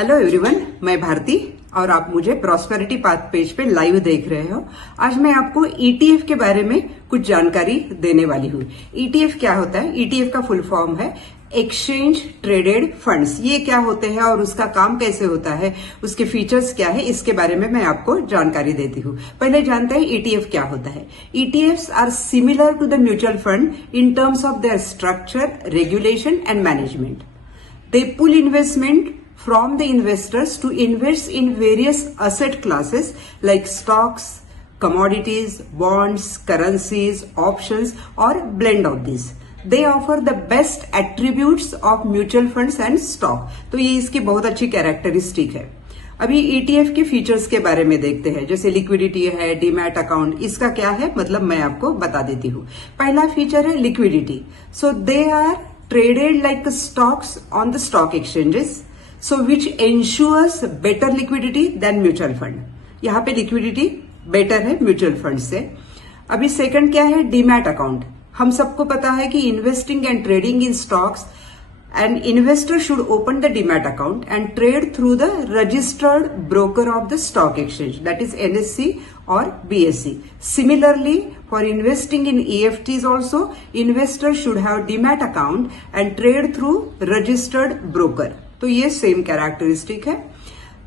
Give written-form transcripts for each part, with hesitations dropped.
Hello everyone, मैं भारती और आप मुझे प्रॉस्पेरिटी पाथ पेज पे लाइव देख रहे हो। आज मैं आपको ईटीएफ के बारे में कुछ जानकारी देने वाली हूँ। ईटीएफ क्या होता है? ईटीएफ का फुल फॉर्म है एक्सचेंज ट्रेडेड फंड्स। ये क्या होते हैं और उसका काम कैसे होता है, उसके फीचर्स क्या है, इसके बारे में मैं आपको जानकारी देती हूँ। पहले जानते हैं ईटीएफ क्या होता है। ETFs are similar to the mutual fund in terms of their structure, regulation and management. They pull investment from the investors to invest in various asset classes like stocks, commodities, bonds, currencies, options or blend of these. They offer the best attributes of mutual funds and stock. तो ये इसकी बहुत अच्छी characteristic है। अभी ETF के features के बारे में देखते हैं। जैसे लिक्विडिटी है, डीमैट अकाउंट, इसका क्या है मतलब मैं आपको बता देती हूँ। पहला फीचर है liquidity. So they are traded like stocks on the stock exchanges, so which ensures better liquidity than mutual fund. यहाँ पे liquidity better है म्यूचुअल फंड से। अभी सेकंड क्या है? Demat account. हम सबको पता है कि investing and trading in stocks and investor should open the demat account and trade through the registered broker of the stock exchange, that is NSE or BSE. Similarly, for investing in EFTs also, investors should have demat account and trade through registered broker. तो ये same characteristic है।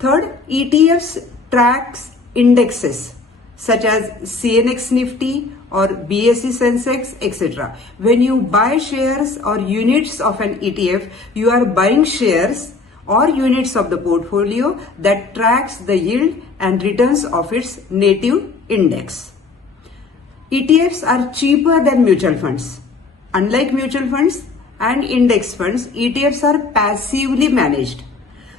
Third, ETFs tracks indexes such as CNX Nifty or BSE Sensex, etc. When you buy shares or units of an ETF, you are buying shares or units of the portfolio that tracks the yield and returns of its native index. ETFs are cheaper than mutual funds. Unlike mutual funds and index funds, ETFs are passively managed.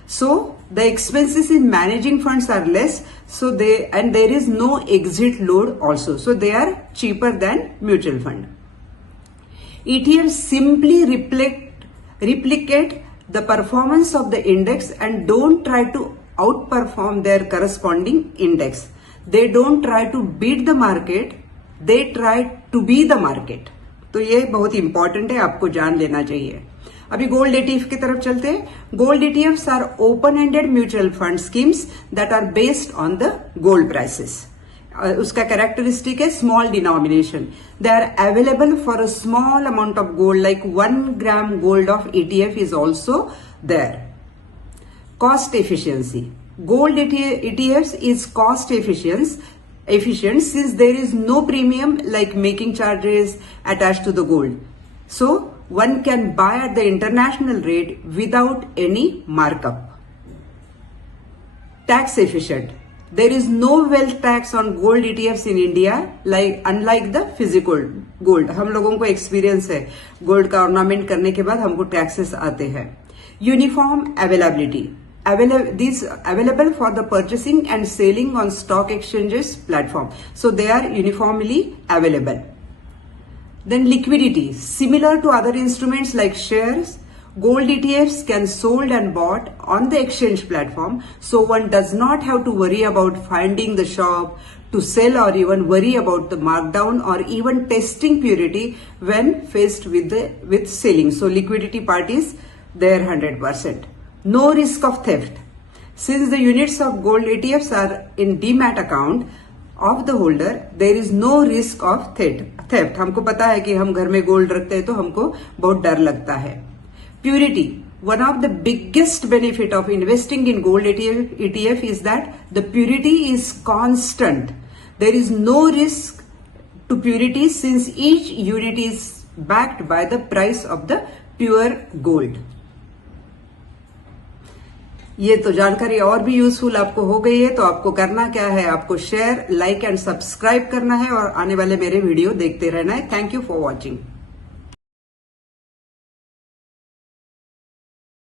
So the expenses in managing funds are less, and there is no exit load also, so they are cheaper than mutual fund. ETFs simply replicate the performance of the index and don't try to outperform their corresponding index. They don't try to beat the market, they try to be the market. तो ये बहुत important है, आपको जान लेना चाहिए। अभी gold ETF की तरफ चलते हैं। Gold ETFs are open ended mutual fund schemes that are based on the gold prices. उसका कैरेक्टरिस्टिक है small denomination. They are available for a small amount of gold, like 1 gram gold of ETF is also there. Cost efficiency. Gold ETFs is cost efficient since there is no premium like making charges attached to the gold. So one can buy at the international rate without any markup. Tax efficient. There is no wealth tax on gold ETFs in India, unlike the physical gold. हम लोगों को experience है, gold का ornament करने के बाद हमको taxes आते हैं। Uniform availability. These available for the purchasing and selling on stock exchanges platform. So they are uniformly available. Then liquidity. Similar to other instruments like shares, gold ETFs can sold and bought on the exchange platform. So one does not have to worry about finding the shop to sell or even worry about the markdown or even testing purity when faced with selling. So liquidity part is there 100%. No risk of theft. Since the units of gold ETFs are in demat account of the holder, there is no risk of theft. हमको पता है कि हम घर में gold रखते हैं तो हमको बहुत डर लगता है। Purity. One of the biggest benefit of investing in gold ETF is that the purity is constant. There is no risk to purity since each unit is backed by the price of the pure gold. ये तो जानकारी और भी useful आपको हो गई है, तो आपको करना क्या है? आपको शेयर, लाइक एंड सब्सक्राइब करना है और आने वाले मेरे वीडियो देखते रहना है। Thank you for watching.